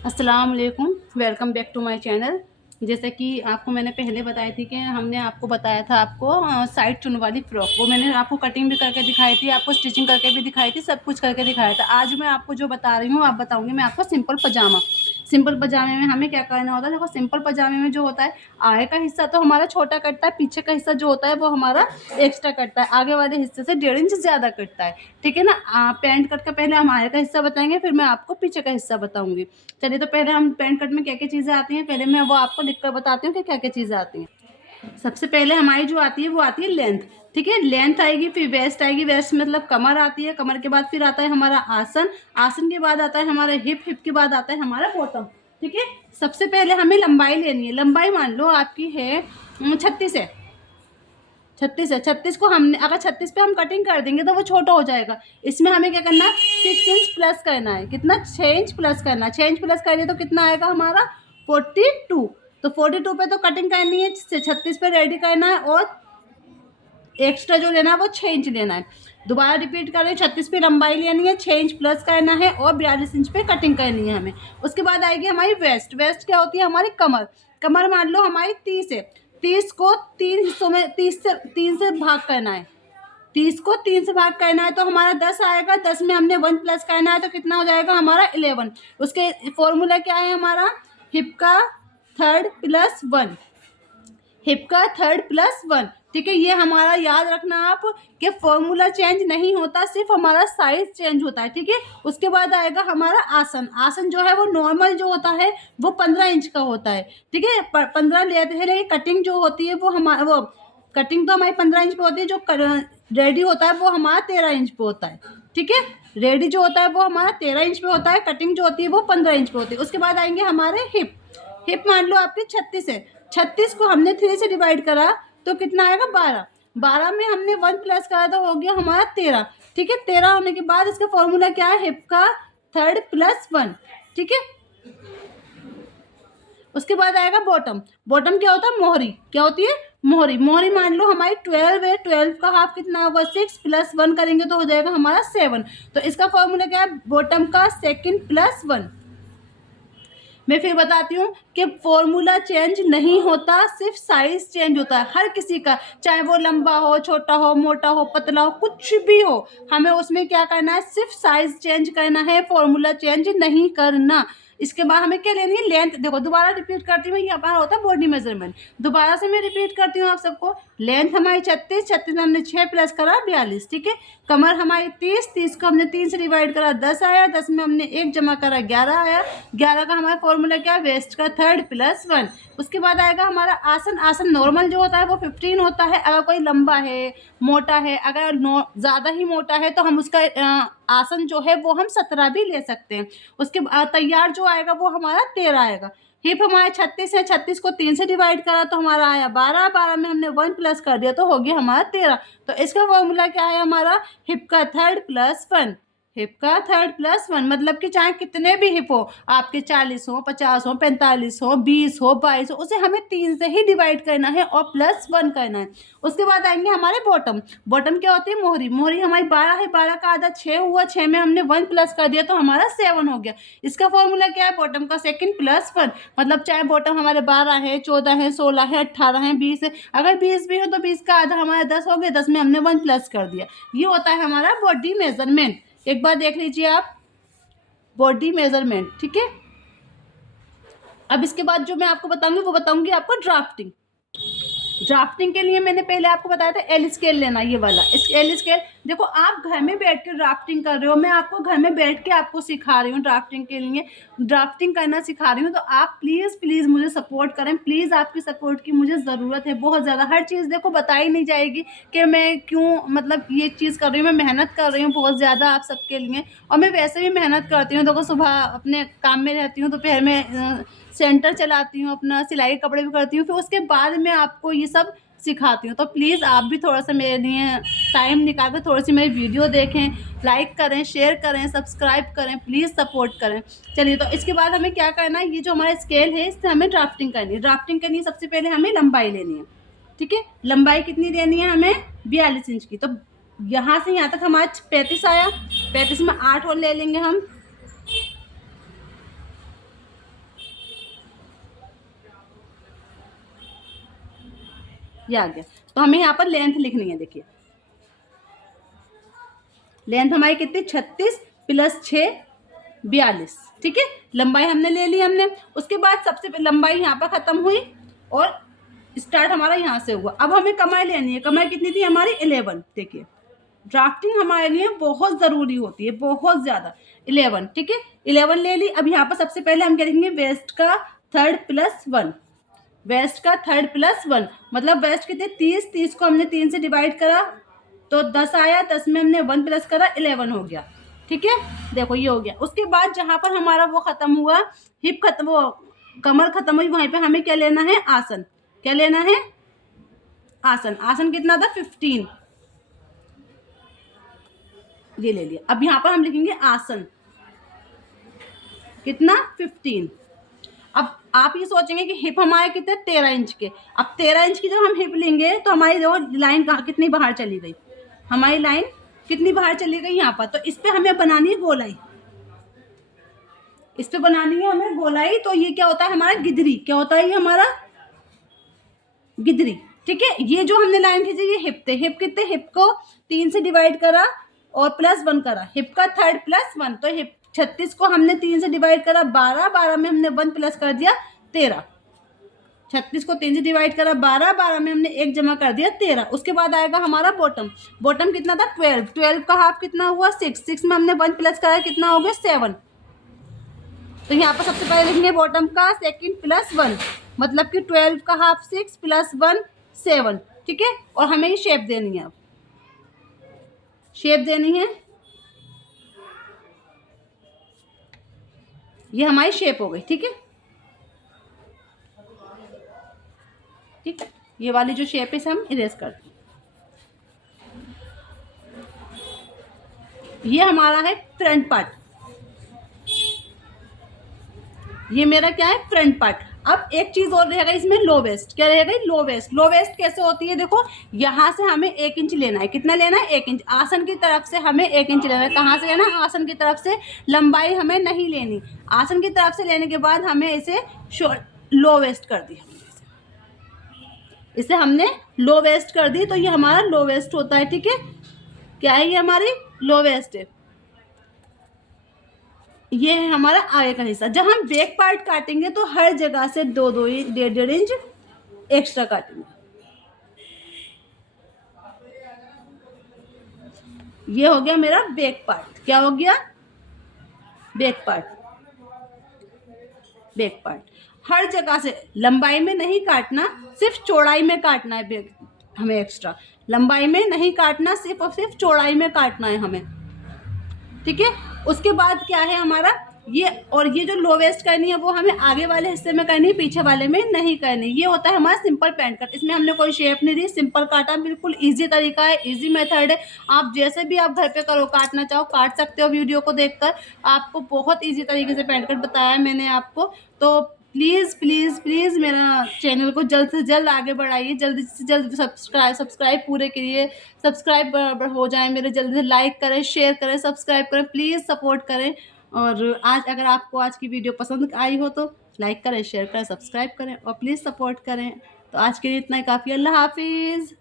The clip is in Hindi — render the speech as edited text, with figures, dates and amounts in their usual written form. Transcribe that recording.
अस्सलाम वालेकुम, welcome back to my channel. जैसे कि आपको मैंने पहले बताई थी कि हमने आपको बताया था आपको साइड चुन वाली फ़्रॉक, वो मैंने आपको कटिंग भी करके दिखाई थी, आपको स्टिचिंग करके भी दिखाई थी, सब कुछ करके दिखाया था। आज मैं आपको जो बता रही हूँ, आप बताऊँगी मैं आपको सिंपल पजामा। सिंपल पजामे में हमें क्या करना होता है, देखो सिंपल पजामे में जो होता है, आगे का हिस्सा तो हमारा छोटा कटता है, पीछे का हिस्सा जो होता है वो हमारा एक्स्ट्रा कटता है, आगे वाले हिस्से से 1.5 इंच ज़्यादा कटता है। ठीक है ना। पैंट कट का पहले हम आगे का हिस्सा बताएंगे, फिर मैं आपको पीछे का हिस्सा बताऊंगी। चलिए, तो पहले हम पैंट कट में क्या क्या चीज़ें आती हैं, पहले मैं वो आपको लिख कर बताती हूँ कि क्या क्या चीज़ें आती हैं। सबसे पहले हमारी जो आती है वो आती है लेंथ। ठीक है, लेंथ आएगी, फिर वेस्ट आएगी, वेस्ट मतलब कमर आती है, कमर के बाद फिर आता है हमारा आसन, आसन के बाद आता है हमारा हिप, हिप के बाद आता है हमारा बॉटम। ठीक है। सबसे पहले हमें लंबाई लेनी है। लंबाई मान लो आपकी है 36 है। 36 को हमने अगर 36 पे हम कटिंग कर देंगे तो वो छोटा हो जाएगा। इसमें हमें क्या करना है, 6 इंच प्लस करना है। कितना? 6 इंच प्लस करना है। 6 इंच प्लस करिए तो कितना आएगा हमारा 42। तो 42 पे तो कटिंग करनी है, 36 पे रेडी करना है, और एक्स्ट्रा जो लेना है वो 6 इंच लेना है। दोबारा रिपीट करें, 36 पे लंबाई लेनी है, 6 इंच प्लस करना है, और 42 इंच पे कटिंग करनी है हमें। उसके बाद आएगी हमारी वेस्ट। वेस्ट क्या होती है? हमारी कमर। कमर मान लो हमारी 30 है। 30 को 3 हिस्सों में, 3 से भाग करना है। 30 को 3 से भाग करना है तो हमारा 10 आएगा। 10 में हमने 1 प्लस करना है तो कितना हो जाएगा हमारा 11। उसके फॉर्मूला क्या है हमारा? हिप का थर्ड प्लस 1। हिप का थर्ड प्लस 1। ठीक है, ये हमारा याद रखना आप कि फॉर्मूला चेंज नहीं होता, सिर्फ हमारा साइज चेंज होता है। ठीक है। उसके बाद आएगा हमारा आसन। आसन जो है वो नॉर्मल जो होता है वो 15 इंच का होता है। ठीक है, 15 लेते हैं, लेकिन कटिंग जो होती है वो हमारा वो कटिंग तो हमारी 15 इंच पे होती है, जो रेडी होता है वो हमारा 13 इंच पे होता है। ठीक है, रेडी जो होता है वो हमारा 13 इंच पे होता है, कटिंग जो होती है वो 15 इंच पे होती है। उसके बाद आएंगे हमारे हिप। हिप मान लो आपकी 36 है। 36 को हमने 3 से डिवाइड करा तो कितना आएगा 12। 12 में हमने 1 प्लस करा तो हो गया हमारा 13। ठीक है, 13 होने के बाद इसका फॉर्मूला क्या है? हिप का थर्ड प्लस 1। ठीक है। उसके बाद आएगा बॉटम। बॉटम क्या होता है? मोहरी। क्या होती है? मोहरी। मोहरी मान लो हमारी 12 है। 12 का हाफ कितना होगा? 6 प्लस 1 करेंगे तो हो जाएगा हमारा 7। तो इसका फॉर्मूला क्या है? बॉटम का सेकंड प्लस 1। मैं फिर बताती हूँ कि फॉर्मूला चेंज नहीं होता, सिर्फ साइज चेंज होता है हर किसी का, चाहे वो लंबा हो, छोटा हो, मोटा हो, पतला हो, कुछ भी हो। हमें उसमें क्या करना है? सिर्फ साइज चेंज करना है, फॉर्मूला चेंज नहीं करना। इसके बाद हमें क्या लेनी है? लेंथ। देखो दोबारा रिपीट करती हूँ, ये हमारा होता है बॉडी मेजरमेंट। दोबारा से मैं रिपीट करती हूँ आप सबको। लेंथ हमारी 36, 36 में हमने 6 प्लस करा 42। ठीक है। कमर हमारी 30, 30 को हमने 3 से डिवाइड करा 10 आया। 10 में हमने 1 जमा करा 11 आया। 11 का हमारा फॉर्मूला क्या है? वेस्ट का थर्ड प्लस 1। उसके बाद आएगा हमारा आसन। आसन नॉर्मल जो होता है वो 15 होता है। अगर कोई लंबा है, मोटा है, अगर ज़्यादा ही मोटा है तो हम उसका आसन जो है वो हम 17 भी ले सकते हैं। उसके तैयार जो आएगा वो हमारा 13 आएगा। हिप हमारा 36 है। 36 को 3 से डिवाइड करा तो हमारा आया 12। 12 में हमने 1 प्लस कर दिया तो हो गया हमारा 13। तो इसका फॉर्मूला क्या है हमारा? हिप का थर्ड प्लस 1। हिप का थर्ड प्लस 1 मतलब कि चाहे कितने भी हिप हो आपके, 40 हो, 50 हो, 45 हो, 20 हो, 22 हो, उसे हमें 3 से ही डिवाइड करना है और प्लस 1 करना है। उसके बाद आएंगे हमारे बॉटम। बॉटम क्या होती है? मोहरी। मोहरी हमारी 12 है। 12 का आधा 6 हुआ। 6 में हमने 1 प्लस कर दिया तो हमारा 7 हो गया। इसका फॉर्मूला क्या है? बॉटम का सेकंड प्लस 1। मतलब चाहे बॉटम हमारे 12 है, 14 है, 16 है, 18 है, 20 है, अगर 20 भी हो तो 20 का आधा हमारा 10 हो गया। 10 में हमने 1 प्लस कर दिया। ये होता है हमारा बॉडी मेजरमेंट। एक बार देख लीजिए आप, बॉडी मेजरमेंट। ठीक है। अब इसके बाद जो मैं आपको बताऊंगी वो बताऊंगी आपको ड्राफ्टिंग। ड्राफ्टिंग के लिए मैंने पहले आपको बताया था एल स्केल लेना, ये वाला इस एल स्केल। देखो आप घर में बैठ के ड्राफ्टिंग कर रहे हो, मैं आपको घर में बैठ के आपको सिखा रही हूँ ड्राफ्टिंग के लिए, ड्राफ्टिंग करना सिखा रही हूँ। तो आप प्लीज़ प्लीज़ मुझे सपोर्ट करें। प्लीज़ आपकी सपोर्ट की मुझे ज़रूरत है बहुत ज़्यादा। हर चीज़ देखो बताई नहीं जाएगी कि मैं क्यों मतलब ये चीज़ कर रही हूँ। मैं मेहनत कर रही हूँ बहुत ज़्यादा आप सबके लिए, और मैं वैसे भी मेहनत करती हूँ। देखो सुबह अपने काम में रहती हूँ, दोपहर में सेंटर चलाती हूँ, अपना सिलाई कपड़े भी करती हूँ, फिर उसके बाद मैं आपको ये सब सिखाती हूँ। तो प्लीज़ आप भी थोड़ा सा मेरे लिए टाइम निकाल कर थोड़ी सी मेरी वीडियो देखें, लाइक करें, शेयर करें, सब्सक्राइब करें, प्लीज़ सपोर्ट करें। चलिए, तो इसके बाद हमें क्या करना है? ये जो हमारा स्केल है इससे हमें ड्राफ्टिंग करनी है। ड्राफ्टिंग करनी है सबसे पहले हमें लंबाई लेनी है। ठीक है, लंबाई कितनी लेनी है हमें? 42 इंच की। तो यहाँ से यहाँ तक हमारा 35 आया। 35 में 8 और ले लेंगे हम। ये आ गया। तो हमें यहाँ पर लेंथ लिखनी है। देखिए लेंथ हमारी कितनी 36 + 6 42। ठीक है, लंबाई हमने ले ली हमने। उसके बाद सबसे लंबाई यहाँ पर खत्म हुई और स्टार्ट हमारा यहाँ से हुआ। अब हमें कमाई लेनी है। कमाई कितनी थी हमारी 11। देखिए ड्राफ्टिंग हमारे लिए बहुत ज़रूरी होती है, बहुत ज़्यादा। 11 ठीक है, 11 ले ली। अब यहाँ पर सबसे पहले हम क्या लिखेंगे, वेस्ट का 3rd + 1। वेस्ट का 3rd + 1 मतलब वेस्ट कितने 30। 30 को हमने 3 से डिवाइड करा तो 10 आया। 10 में हमने 1 प्लस करा 11 हो गया। ठीक है, देखो ये हो गया। उसके बाद जहाँ पर हमारा वो खत्म हुआ, हिप खत्म, वो कमर खत्म हुई, वहीं पे हमें क्या लेना है, आसन। क्या लेना है, आसन। आसन कितना था 15, ये ले लिया। अब यहाँ पर हम लिखेंगे आसन कितना 15। अब आप ये सोचेंगे कि हिप हमारे कितने 13 इंच के। अब 13 इंच की जब हम हिप लेंगे तो हमारी देखो लाइन कहाँ कितनी बाहर चली गई, हमारी लाइन कितनी बाहर चली गई यहाँ पर। तो इस पे हमें बनानी है गोलाई, इस पे बनानी है हमें गोलाई। तो ये क्या होता है हमारा गिदरी, क्या होता है ये हमारा गिदरी। ठीक है, ये जो हमने लाइन खींची ये हिप थे। हिप कितने, हिप को 3 से डिवाइड करा और +1 करा। हिप का 3rd + 1 तो हिप 36 को हमने 3 से डिवाइड करा 12। 12 में हमने 1 प्लस कर दिया 13। 36 को 3 से डिवाइड करा 12। 12 में हमने 1 जमा कर दिया 13। उसके बाद आएगा हमारा बॉटम। बॉटम कितना था 12। 12 का हाफ कितना हुआ 6। 6 में हमने 1 प्लस करा कितना हो गया 7। तो यहाँ पर सबसे पहले लिखेंगे बॉटम का 2nd + 1 मतलब कि 12 का हाफ 6 + 1 7। ठीक है, और हमें ये शेप देनी है। अब शेप देनी है, ये हमारी शेप हो गई। ठीक है, ठीक, ये वाली जो शेप है इसे हम इरेज कर दें। ये हमारा है फ्रंट पार्ट, ये मेरा क्या है फ्रंट पार्ट। अब एक चीज और रहेगा इसमें, लो वेस्ट। क्या रहेगा, लो वेस्ट। लो वेस्ट कैसे होती है, देखो यहाँ से हमें 1 इंच लेना है। कितना लेना है 1 इंच। आसन की तरफ से हमें 1 इंच लेना है। कहाँ से लेना है, आसन की तरफ से। लंबाई हमें नहीं लेनी, आसन की तरफ से लेने के बाद हमें इसे लो वेस्ट कर दी। इसे हमने लो वेस्ट कर दी तो ये हमारा लो वेस्ट होता है। ठीक है, क्या है ये हमारी लो वेस्ट है। ये है हमारा आगे का हिस्सा। जब हम बैक पार्ट काटेंगे तो हर जगह से 2-2 इंच 1.5 इंच एक्स्ट्रा काटेंगे। ये हो गया मेरा बैक पार्ट। क्या हो गया, बैक पार्ट। बैक पार्ट हर जगह से, लंबाई में नहीं काटना, सिर्फ चौड़ाई में काटना है। बैक हमें एक्स्ट्रा लंबाई में नहीं काटना, सिर्फ और सिर्फ चौड़ाई में काटना है हमें। ठीक है, उसके बाद क्या है हमारा ये, और ये जो लो वेस्ट करनी है वो हमें आगे वाले हिस्से में करनी है, पीछे वाले में नहीं करनी। ये होता है हमारा सिंपल पैंट कट। इसमें हमने कोई शेप नहीं दी, सिंपल काटा। बिल्कुल इजी तरीका है, इजी मेथड है। आप जैसे भी आप घर पे करो, काटना चाहो काट सकते हो। वीडियो को देखकर आपको बहुत इजी तरीके से पैंट कट बताया मैंने आपको। तो प्लीज़ प्लीज़ प्लीज़ मेरा चैनल को जल्द से जल्द आगे बढ़ाइए, जल्दी से जल्द सब्सक्राइब पूरे करिए। सब्सक्राइब हो जाए मेरे, जल्दी से लाइक करें, शेयर करें, सब्सक्राइब करें, प्लीज़ सपोर्ट करें। और आज अगर आपको आज की वीडियो पसंद आई हो तो लाइक करें, शेयर करें, सब्सक्राइब करें और प्लीज़ सपोर्ट करें। तो आज के लिए इतना ही काफ़ी। अल्लाह हाफिज़।